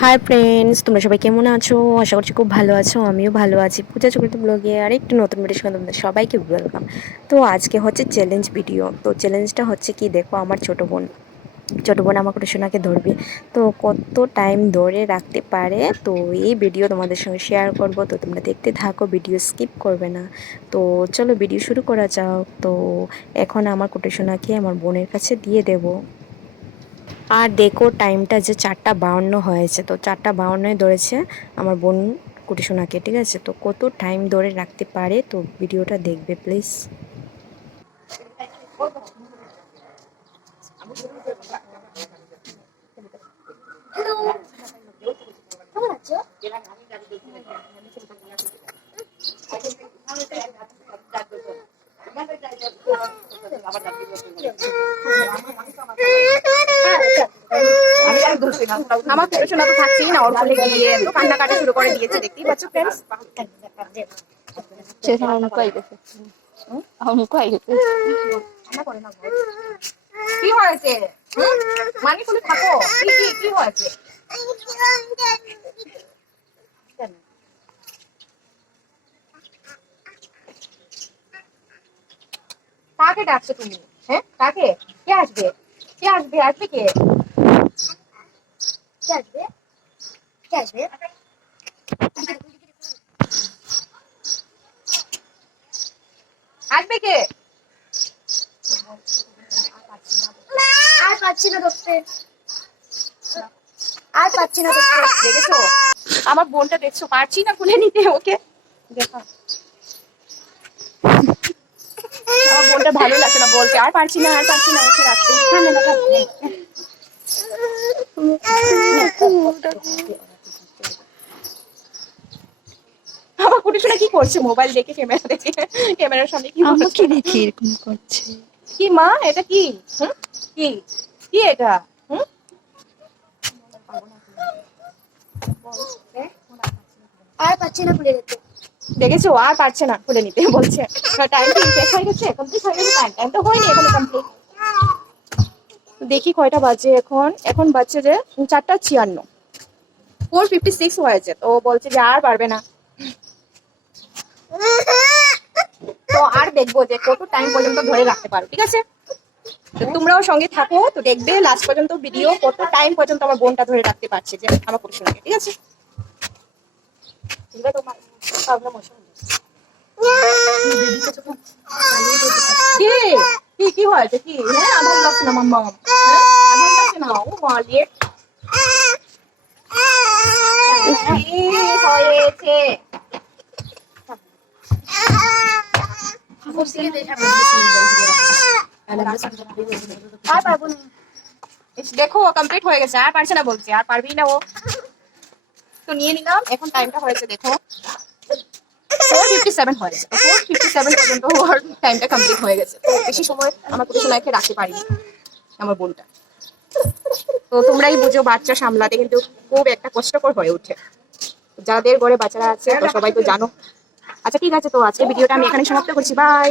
Hi friends, তোমরা সবাই কেমন আছো? আশা করছি খুব ভালো আছো। আমিও ভালো আছি। পূজা চক্রবর্তী ব্লগে আর একটু নতুন ভিডিওর সঙ্গে তোমাদের সবাইকে ওয়েলকাম। তো আজকে হচ্ছে চ্যালেঞ্জ ভিডিও। তো চ্যালেঞ্জটা হচ্ছে কি, দেখো আমার ছোটো বোন আমার সোনাকে ধরবে। তো কত টাইম ধরে রাখতে পারে, তো এই ভিডিও তোমাদের সঙ্গে শেয়ার করব। তো তোমরা দেখতে থাকো, ভিডিও স্কিপ করবে না। তো চলো ভিডিও শুরু করা যাক। তো এখন আমার সোনাকে আমার বোনের কাছে দিয়ে দেব। আর দেখো টাইমটা যে 4:52 হয়েছে। তো 4:52 ধরেছে আমার বোন কুটি সোনাকে, ঠিক আছে? তো কত টাইম ধরে রাখতে পারে, তো ভিডিওটা দেখবে প্লিজ। আমার পড়াশোনা তো থাকছেই না, ওর কোলে গিয়ে তো কান্নাকাটি শুরু করে দিয়েছে, দেখতেই পাচ্ছ ফ্রেন্ডস। কি হয়েছে? মানে কোলে থাকো, কি কি কি হয়েছে? কাকে ডাকছো তুমি? হ্যাঁ, কাকে? কে আসবে? কে আসবে? আসবে কে? কে আসবে? কে আসবে? আসবে কে? আর পাচ্ছি না ধরতে, আর পাচ্ছি না ধরতে। দেখেছো আমার বোনটা, দেখছো পারছি না খুলে নিতে ওকে। দেখো আমার বোনটা ভালো লাগছে না, বলছে আর পারছি না, আর পারছি না ওকে রাখতে। আমার কুটিশোনা কি করছে? মোবাইল দেখে, ক্যামেরা দেখে, ক্যামেরার সামনে কি আমাকে করছে? দেখে এরকম করছে। কি মা, এটা কি? কি কি এটা? আর পাচ্ছি না খুলে দিতে। দেখেছো আর পারছে না খুলে নিতে, বলছে টাইম শেষ হয়ে গেছে, কমপ্লিট হয়ে গেছে। টাইম তো হয়নি এখনো কমপ্লিট। দেখি কয়টা বাজে এখন। এখন বাজছে যে 4:56, 4:56 হয়েছে। তো বলছে যে আর পারবে না। তো আর দেখবো যে কত টাইম পর্যন্ত ধরে রাখতে পারো, ঠিক আছে? তো তোমরাও সঙ্গে থাকো, তো দেখবে লাস্ট পর্যন্ত ভিডিও, কত টাইম পর্যন্ত আমার বোনটা ধরে রাখতে পারছে যে আমার পড়াশোনাকে, ঠিক আছে? কি কি কি হয়েছে? কি হ্যাঁ, আধার লাগছে না মাম্মা? হ্যাঁ, আধার লাগছে না? ও মালিক কি হয়েছে? আর পারবো না। দেখো কমপ্লিট হয়ে গেছে, আর পারছে না, বলছে আর পারবি না ও। তো নিয়ে নিলাম। এখন টাইমটা হয়েছে দেখো 4:57 হয়েছে। 4:57 পর্যন্ত ওর টাইমটা কমপ্লিট হয়ে গেছে। তো বেশি সময় আমার পড়াশোনাকে রাখতে পারিনি আমার বোনটা। তো তোমরাই বুঝো, বাচ্চা সামলাতে কিন্তু খুব একটা কষ্টকর হয়ে ওঠে। যাদের ঘরে বাচ্চারা আছে তো সবাই তো জানো। আচ্ছা ঠিক আছে, তো আজকে ভিডিওটা আমি এখানে সমাপ্ত করছি। বাই।